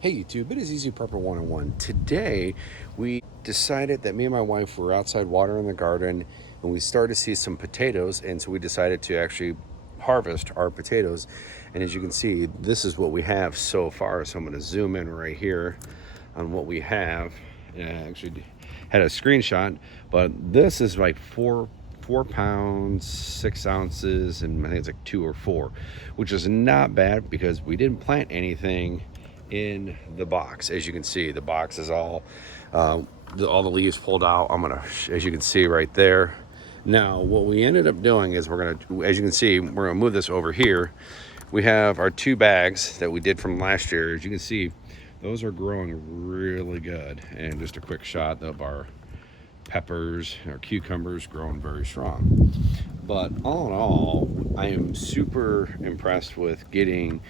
Hey YouTube, it is Easy Prepper 101. Today we decided that me and my wife were outside watering the garden and we started to see some potatoes, and so we decided to actually harvest our potatoes. And as you can see, this is what we have so far. So I'm going to zoom in right here on what we have. And I actually had a screenshot, but this is like four pounds 6 ounces, and I think it's like 2 or 4, which is not bad because we didn't plant anything in the box. As you can see, the box is all the leaves pulled out. I'm gonna, as you can see right there. Now what we ended up doing is we're gonna, as you can see, we're gonna move this over here. We have our 2 bags that we did from last year. As you can see, those are growing really good. And just a quick shot of our peppers, our cucumbers growing very strong. But all in all, I am super impressed with getting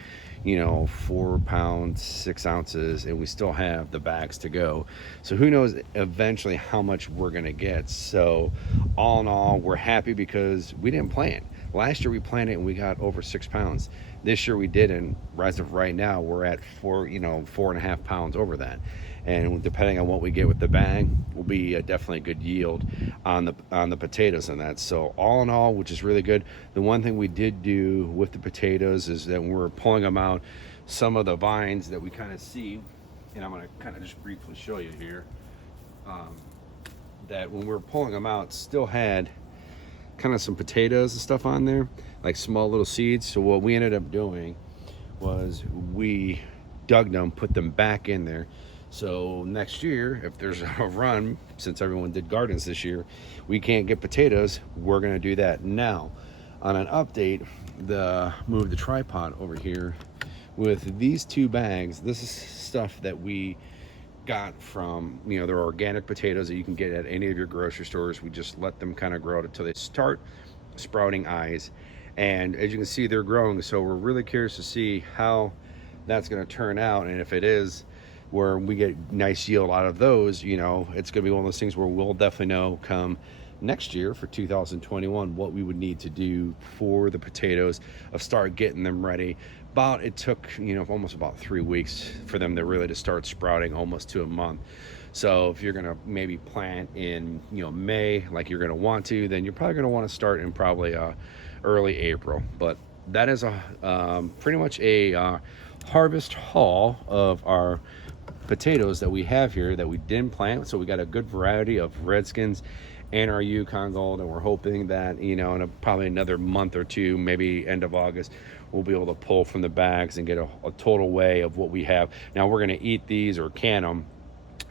4 pounds 6 ounces, and we still have the bags to go. So who knows eventually how much we're gonna get. So all in all, we're happy because we didn't plant. Last year we planted and we got over 6 pounds. This year we didn't. As of right now, we're at 4.5 pounds over that. And depending on what we get with the bag, will be definitely a good yield on the potatoes and that. So all in all, which is really good. The one thing we did do with the potatoes is that when we're pulling them out, some of the vines that we kind of see, and I'm going to kind of just briefly show you here, that when we were pulling them out, still had kind of some potatoes and stuff on there, like small little seeds. So what we ended up doing was we dug them, put them back in there. So next year, if there's a run, since everyone did gardens this year, we can't get potatoes, we're gonna do that. Now, on an update, move the tripod over here. With these 2 bags, this is stuff that we got from, they're organic potatoes that you can get at any of your grocery stores. We just let them kind of grow until they start sprouting eyes. And as you can see, they're growing. So we're really curious to see how that's gonna turn out. And if it is where we get nice yield out of those, it's gonna be one of those things where we'll definitely know come next year for 2021 what we would need to do for the potatoes, of start getting them ready. It took almost about 3 weeks for them to really start sprouting, almost to a month. So if you're gonna maybe plant in May, like you're gonna want to, then you're probably gonna want to start in probably early April. But that is pretty much a harvest haul of our potatoes that we have here that we didn't plant. So we got a good variety of Redskins and our Yukon Gold, and we're hoping that in probably another month or 2, maybe end of August, we'll be able to pull from the bags and get a total weigh of what we have. Now we're going to eat these or can them,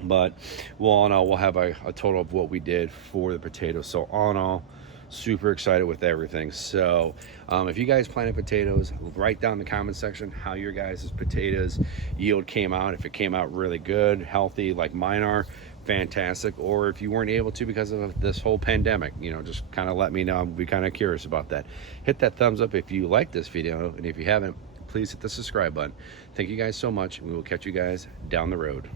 but all in all, we'll have a total of what we did for the potatoes. So all in all, super excited with everything. So if you guys planted potatoes, write down in the comment section how your guys' potatoes yield came out. If it came out really good, healthy like mine are, fantastic. Or if you weren't able to because of this whole pandemic, just kind of let me know. I'd be kind of curious about that. Hit that thumbs up if you like this video, and if you haven't, please hit the subscribe button. Thank you guys so much, and we will catch you guys down the road.